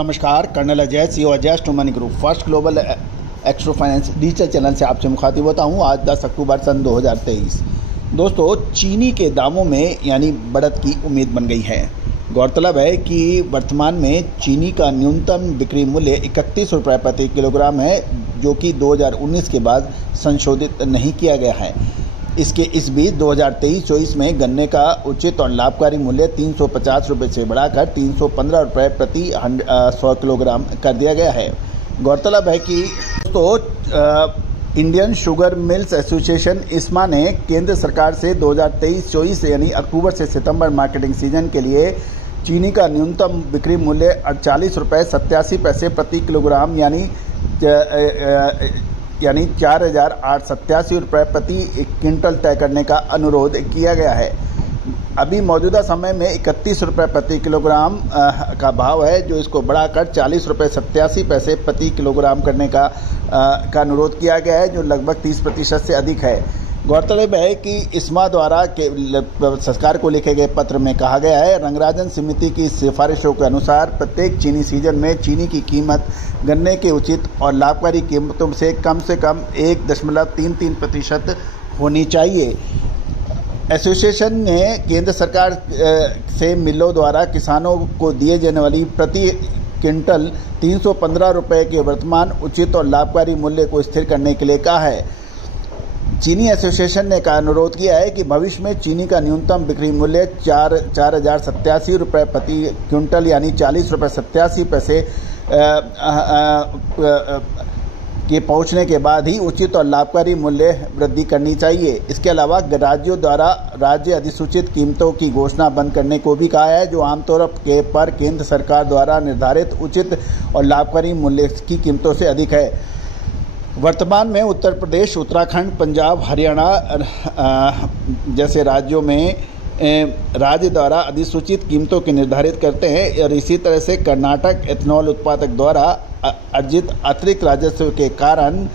नमस्कार, colonel Ajay, CEO Ajay two money group first global extro finance digital channel से आपसे मुखातिब होता हूं। आज 10 अक्टूबर सन 2023। दोस्तों, चीनी के दामों में यानी बढ़त की उम्मीद बन गई है। गौरतलब है कि वर्तमान में चीनी का न्यूनतम बिक्री मूल्य 31 रुपये प्रति किलोग्राम है, जो कि 2019 के बाद संशोधित नहीं किया गया है। इस बीच 2023-24 में गन्ने का उचित और लाभकारी मूल्य 350 रुपये से बढ़ाकर 315 रुपये प्रति 100 किलोग्राम कर दिया गया है। गौरतलब है कि Indian sugar mills association ISMA ने केंद्र सरकार से 2023-24 यानी अक्टूबर से सितंबर मार्केटिंग सीजन के लिए चीनी का न्यूनतम बिक्री मूल्य 48 रुपये 87 पैसे प्रति किलोग्राम यानी 4,887 रुपये प्रति क्विंटल तय करने का अनुरोध किया गया है। अभी मौजूदा समय में 31 रुपये प्रति किलोग्राम का भाव है, जो इसको बढ़ाकर 40 रुपये 87 पैसे प्रति किलोग्राम करने का अनुरोध किया गया है, जो लगभग 30% से अधिक है। गौरतलब है कि ISMA द्वारा सरकार को लिखे गए पत्र में कहा गया है, रंगराजन समिति की सिफारिशों के अनुसार प्रत्येक चीनी सीजन में चीनी की कीमत गन्ने के उचित और लाभकारी कीमतों से कम 1.33% होनी चाहिए। एसोसिएशन ने केंद्र सरकार से मिलों द्वारा किसानों को दिए जाने वाली प्रति क्विंटल 315 रुपये के वर्तमान उचित और लाभकारी मूल्य को स्थिर करने के लिए कहा है। चीनी एसोसिएशन ने का अनुरोध किया है कि भविष्य में चीनी का न्यूनतम बिक्री मूल्य 4,087 रुपये प्रति क्विंटल यानी 40 रुपये 87 पैसे के पहुंचने के बाद ही उचित और लाभकारी मूल्य वृद्धि करनी चाहिए। इसके अलावा राज्यों द्वारा राज्य अधिसूचित कीमतों की घोषणा बंद करने को भी कहा है, जो आमतौर पर केंद्र सरकार द्वारा निर्धारित उचित और लाभकारी मूल्य की कीमतों से अधिक है। वर्तमान में उत्तर प्रदेश, उत्तराखंड, पंजाब, हरियाणा जैसे राज्यों में राज्य द्वारा अधिसूचित कीमतों की निर्धारित करते हैं, और इसी तरह से कर्नाटक एथेनॉल उत्पादक द्वारा अर्जित अतिरिक्त राजस्व के कारण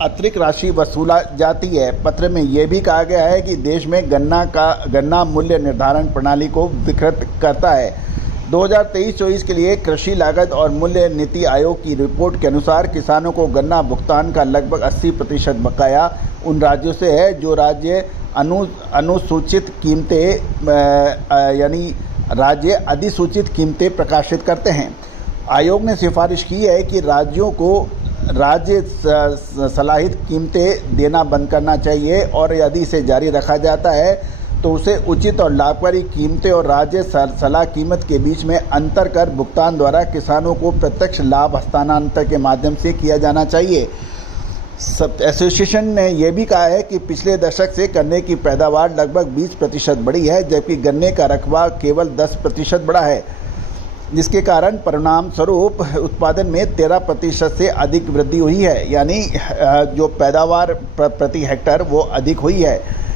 अतिरिक्त राशि वसूला जाती है। पत्र में यह भी कहा गया है कि देश में गन्ना मूल्य निर्धारण प्रणाली को विकृत करता है। 2023-24 के लिए कृषि लागत और मूल्य नीति आयोग की रिपोर्ट के अनुसार किसानों को गन्ना भुगतान का लगभग 80% बकाया उन राज्यों से है जो राज्य अनुसूचित कीमतें यानी राज्य अधिसूचित कीमतें प्रकाशित करते हैं। आयोग ने सिफारिश की है कि राज्यों को राज्य सलाहित कीमतें देना बंद करना चाहिए, और यदि इसे जारी रखा जाता है तो उसे उचित और लाभकारी कीमतें और राज्य सलाह कीमत के बीच में अंतर कर भुगतान द्वारा किसानों को प्रत्यक्ष लाभ हस्तांतरण के माध्यम से किया जाना चाहिए। एसोसिएशन ने यह भी कहा है कि पिछले दशक से गन्ने की पैदावार लगभग 20% बढ़ी है, जबकि गन्ने का रकबा केवल 10% बढ़ा है, जिसके कारण परिणाम स्वरूप उत्पादन में 13% से अधिक वृद्धि हुई है, यानी जो पैदावार प्रति हेक्टेयर वो अधिक हुई है।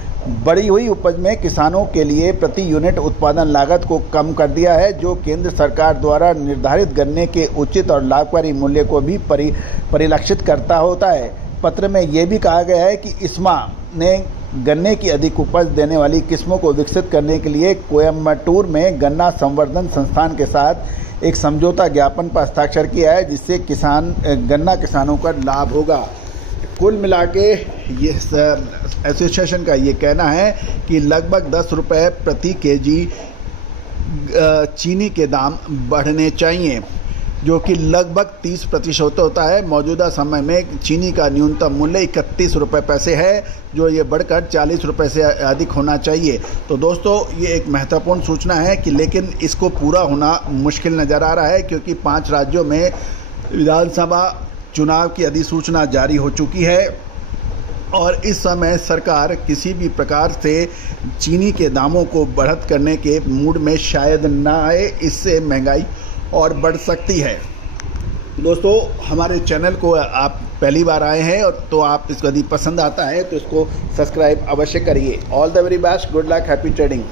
बढ़ी हुई उपज में किसानों के लिए प्रति यूनिट उत्पादन लागत को कम कर दिया है, जो केंद्र सरकार द्वारा निर्धारित गन्ने के उचित और लाभकारी मूल्य को भी परिलक्षित करता होता है। पत्र में यह भी कहा गया है कि ISMA ने गन्ने की अधिक उपज देने वाली किस्मों को विकसित करने के लिए कोयम्बटूर में गन्ना संवर्धन संस्थान के साथ एक समझौता ज्ञापन पर हस्ताक्षर किया है, जिससे गन्ना किसानों का लाभ होगा। कुल मिला के ये एसोसिएशन का ये कहना है कि लगभग 10 रुपये प्रति केजी चीनी के दाम बढ़ने चाहिए, जो कि लगभग 30% होता है। मौजूदा समय में चीनी का न्यूनतम मूल्य 31 रुपये पैसे है, जो ये बढ़कर 40 रुपये से अधिक होना चाहिए। तो दोस्तों, ये एक महत्वपूर्ण सूचना है कि लेकिन इसको पूरा होना मुश्किल नज़र आ रहा है, क्योंकि 5 राज्यों में विधानसभा चुनाव की अधिसूचना जारी हो चुकी है, और इस समय सरकार किसी भी प्रकार से चीनी के दामों को बढ़त करने के मूड में शायद ना आए। इससे महंगाई और बढ़ सकती है। दोस्तों, हमारे चैनल को आप पहली बार आए हैं तो आप इसको यदि पसंद आता है तो इसको सब्सक्राइब अवश्य करिए। All the very best, good luck, happy trading.